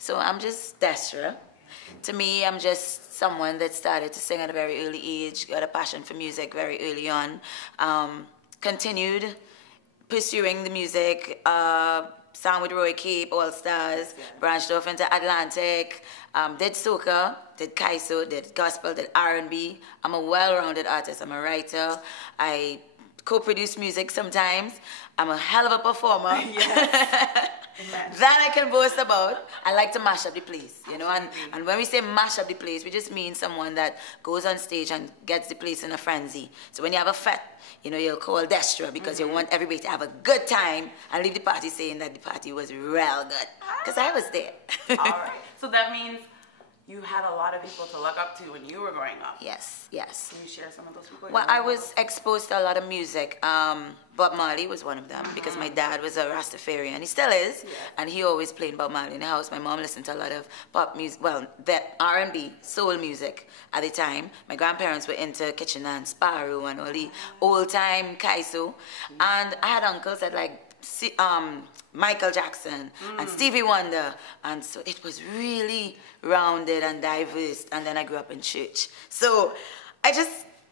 So I'm just Destra. To me, I'm just someone that started to sing at a very early age, got a passion for music very early on, continued pursuing the music, sang with Roy Cape, All Stars, branched off into Atlantic, did soca, did kaiso, did gospel, did R&B. I'm a well-rounded artist. I'm a writer. I co-produce music sometimes. I'm a hell of a performer. Yes. That I can boast about. I like to mash up the place, you know, and when we say mash up the place, we just mean someone that goes on stage and gets the place in a frenzy. So when you have a fete, you know, you'll call Destra because you want everybody to have a good time and leave the party saying that the party was real good. Because I was there. All right. So that means you had a lot of people to look up to when you were growing up. Yes, yes. Can you share some of those people? Well, I was exposed to a lot of music. Bob Marley was one of them because my dad was a Rastafarian. He still is. Yeah. And he always played Bob Marley in the house. My mom listened to a lot of pop music, well, the R&B, soul music at the time. My grandparents were into Kitchen and Sparrow and all the old-time kaiso. And I had uncles that like Michael Jackson and Stevie Wonder, and so it was really rounded and diverse. And then I grew up in church, so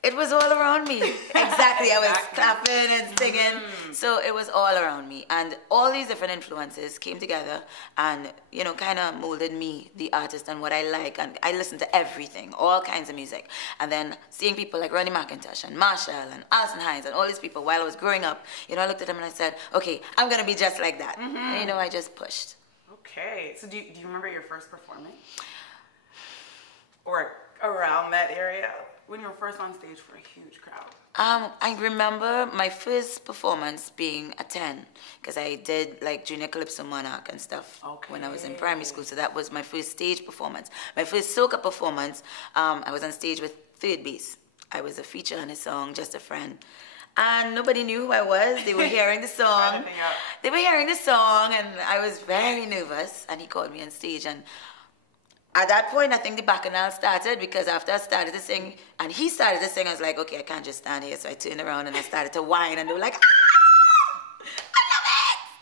it was all around me. Exactly. I was clapping and singing, so it was all around me, and all these different influences came together and, you know, kind of molded me, the artist, and what I like. And I listened to everything, all kinds of music. And then seeing people like Ronnie McIntosh and Marshall and Alison Hines and all these people while I was growing up, you know, I looked at them and I said, okay, I'm gonna be just like that. And, you know, I just pushed. Okay, so do you remember your first performance, or around that area, when you were first on stage for a huge crowd? I remember my first performance being a 10, because I did like Junior Calypso Monarch and stuff when I was in primary school. So that was my first stage performance. My first soca performance, I was on stage with Third Base. I was a feature on his song, Just a Friend. And nobody knew who I was. They were hearing the song. They were hearing the song, and I was very nervous. And he called me on stage, and at that point, I think the Bacchanal started, because after I started to sing, and he started to sing, I was like, okay, I can't just stand here. So I turned around and I started to whine, and they were like, ah! I love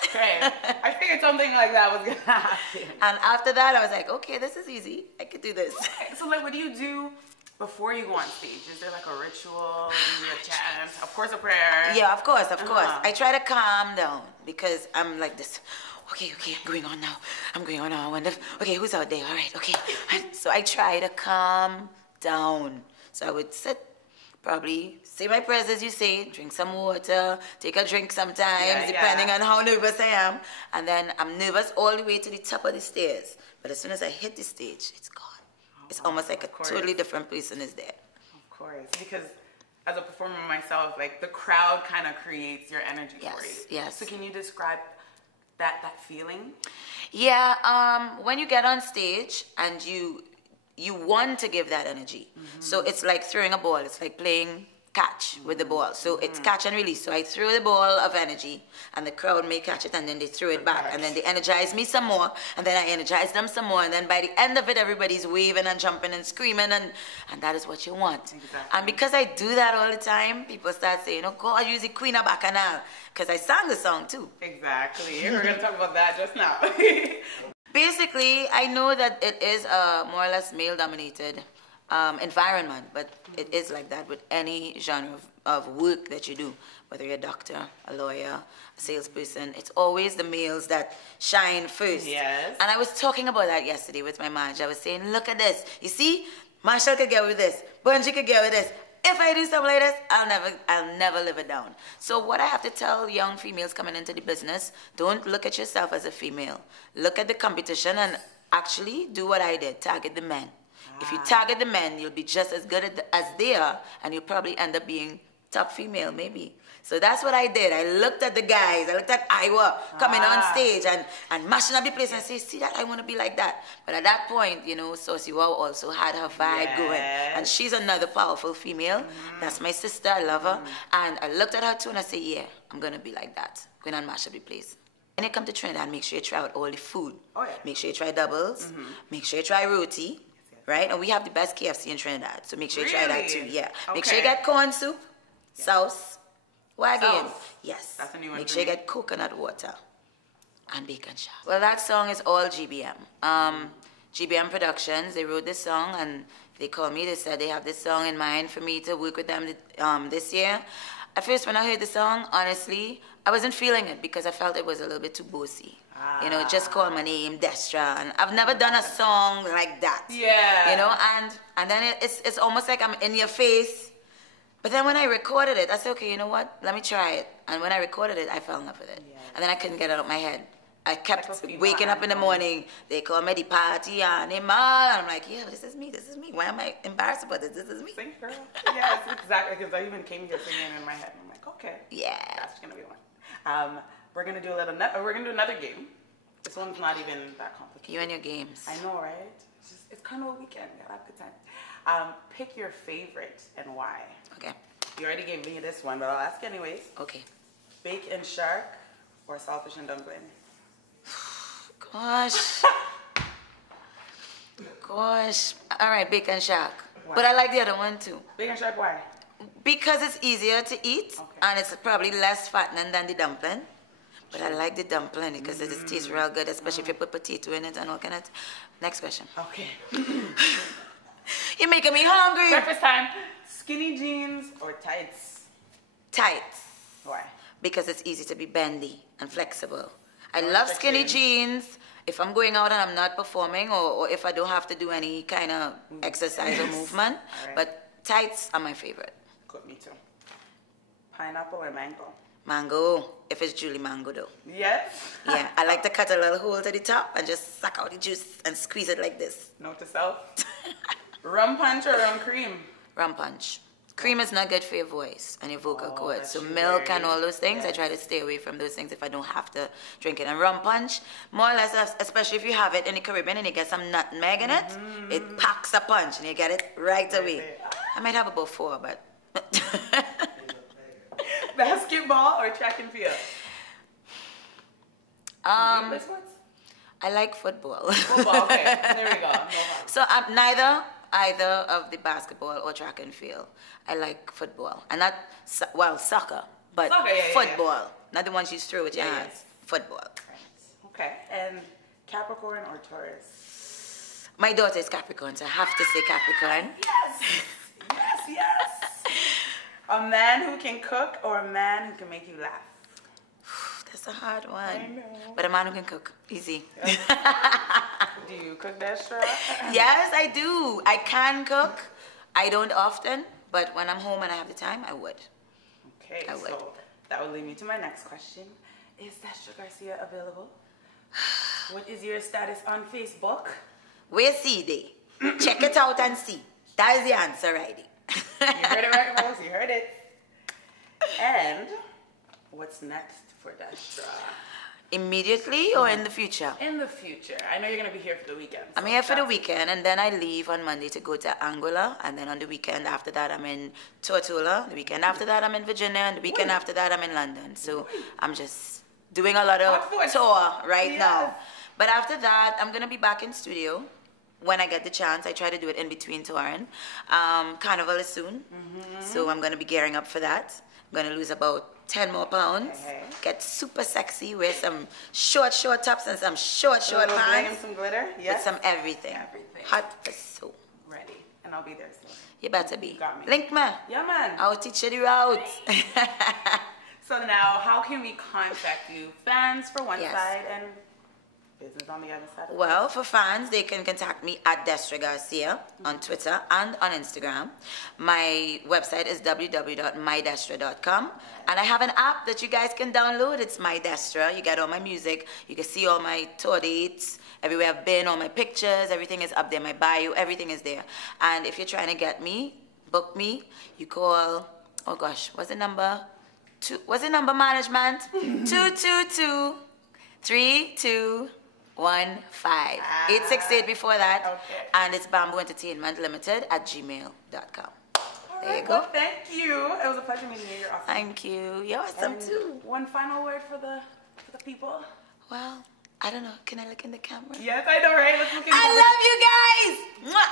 it! Okay. I figured something like that was going to happen. And after that, I was like, okay, this is easy. I could do this. Okay. So, like, what do you do before you go on stage? Is there like a ritual? Is there a chant? Of course, a prayer. Yeah, of course, of course. I try to calm down, because I'm like this. Okay, I'm going on now. I'm going on now. Okay, who's out there? All right, okay. So I try to calm down. So I would sit, probably say my prayers as you say, drink some water, take a drink sometimes, depending on how nervous I am. And then I'm nervous all the way to the top of the stairs. But as soon as I hit the stage, it's gone. It's almost like a totally different person is there. Of course, because as a performer myself, like the crowd kind of creates your energy for you. Yes. So can you describe that feeling? Yeah, when you get on stage and you want to give that energy. So it's like throwing a ball. It's like playing catch with the ball. So it's catch and release. So I throw the ball of energy, and the crowd may catch it, and then they throw it back, and then they energize me some more, and then I energize them some more, and then by the end of it, everybody's waving and jumping and screaming, and that is what you want. Exactly. And because I do that all the time, people start saying, oh God, you're the Queen of Bacchanal, because I sang the song too. Exactly. We're going to talk about that just now. Basically, I know that it is a more or less male-dominated environment, but it is like that with any genre of work that you do, whether you're a doctor, a lawyer, a salesperson. It's always the males that shine first. Yes. And I was talking about that yesterday with my manager. I was saying, look at this. You see, Marshall could get with this. Bungie could get with this. If I do something like this, I'll never live it down. So what I have to tell young females coming into the business, don't look at yourself as a female. Look at the competition and actually do what I did, target the men. If you target the men, you'll be just as good as they are, and you'll probably end up being top female, maybe. So that's what I did. I looked at the guys. I looked at Iowa coming on stage and mashing up the place and say, see that? I want to be like that. But at that point, you know, Saucy Wow also had her vibe going. And she's another powerful female. That's my sister. I love her. And I looked at her too and I said, yeah, I'm going to be like that. Going and mash up the place. When you come to Trinidad, make sure you try out all the food. Oh, yeah. Make sure you try doubles. Make sure you try roti. Right? And we have the best KFC in Trinidad, so make sure you try that too. Yeah. Okay. Make sure you get corn soup, sauce, wagyu. Yes. That's a new one. Make sure you get coconut water. And Bacon Shack. Well, that song is all GBM. GBM Productions, they wrote this song and they called me. They said they have this song in mind for me to work with them this year. At first, when I heard the song, honestly, I wasn't feeling it because I felt it was a little bit too bossy. You know, just call my name, Destra. And I've never done a song like that. Yeah. You know, and then it's almost like I'm in your face. But then when I recorded it, I said, okay, you know what? Let me try it. And when I recorded it, I fell in love with it. Yeah. And then I couldn't get it out of my head. I kept waking up in the morning. They call me the party animal. And I'm like, yeah, this is me. This is me. Why am I embarrassed about this? This is me. Sing, girl. Yes, exactly. Because I even came here singing in my head. And I'm like, okay. Yeah. That's going to be one. We're going to do we're going to do another game. This one's not even that complicated. You and your games. I know, right? It's kind of a weekend. We'll have a good time. Pick your favorite and why. Okay. You already gave me this one, but I'll ask anyways. Okay. Bacon shark or saltfish and dumpling? Gosh. Gosh. All right, bacon shark. Why? But I like the other one too. Bacon shark, why? Because it's easier to eat and it's probably less fattening than the dumpling. But I like the dumpling because it just tastes real good, especially if you put potato in it and all kind of. Next question. Okay. You're making me hungry. Breakfast time. Skinny jeans or tights? Tights. Why? Because it's easy to be bendy and flexible. I love skinny jeans if I'm going out and I'm not performing or if I don't have to do any kind of exercise or movement. Right. But tights are my favorite. Good, me too. Pineapple or mango? Mango, if it's Julie mango though. Yes? Yeah, I like to cut a little hole to the top and just suck out the juice and squeeze it like this. Note to self. Rum punch or rum cream? Rum punch. Cream is not good for your voice and your vocal cords. So milk and all those things, I try to stay away from those things if I don't have to drink it. And rum punch, more or less, especially if you have it in the Caribbean and you get some nutmeg in it, it packs a punch and you get it right away. I might have about 4, but... Basketball or track and field? I like football. Football, okay. There we go. So neither of the basketball or track and field. I like football. And not, well, soccer, but football. Not the ones you throw with your hands. Football. Right. Okay. And Capricorn or Taurus? My daughter is Capricorn, so I have to say Capricorn. Yes! Yes, yes! A man who can cook or a man who can make you laugh? That's a hard one. I know. But a man who can cook. Easy. Do you cook, Destra? Yes, I do. I can cook. I don't often, but when I'm home and I have the time, I would. Okay, so that would lead me to my next question. Is Destra Garcia available? What is your status on Facebook? Where see they? Check it out and see. That is the answer, righty. You heard it right, folks. You heard it. And what's next for Destra? Immediately or in the future? In the future. I know you're going to be here for the weekend. So I'm here for the weekend, and then I leave on Monday to go to Angola, and then on the weekend after that I'm in Tortola, the weekend after that I'm in Virginia, and the weekend after that I'm in London. So I'm just doing a lot of tour right now. But after that, I'm going to be back in studio when I get the chance. I try to do it in between touring. Carnival is soon, so I'm going to be gearing up for that. I'm going to lose about 10 more pounds, get super sexy, wear some short tops and some short pants. And some glitter, with some everything. Hot for so. Ready, and I'll be there soon. You better be. You got me. Link me. Yeah, man. I'll teach you the route. So now, how can we contact you? Fans for one side and business on the other side? Well, for fans, they can contact me at Destra Garcia on Twitter and on Instagram. My website is www.mydestra.com. And I have an app that you guys can download. It's My Destra. You get all my music. You can see all my tour dates, everywhere I've been, all my pictures. Everything is up there. My bio, everything is there. And if you're trying to get me, book me, you call, oh gosh, what's the number? What's the number, management? 222-3215. 868 before that. Okay. And it's Bamboo Entertainment Limited at gmail.com. There you go. Well, thank you. It was a pleasure meeting you. You're awesome. Thank you. You're awesome too. One final word for the people. Well, I don't know. Can I look in the camera? Yes, I know, right? Let's look in the I love you guys. Mwah.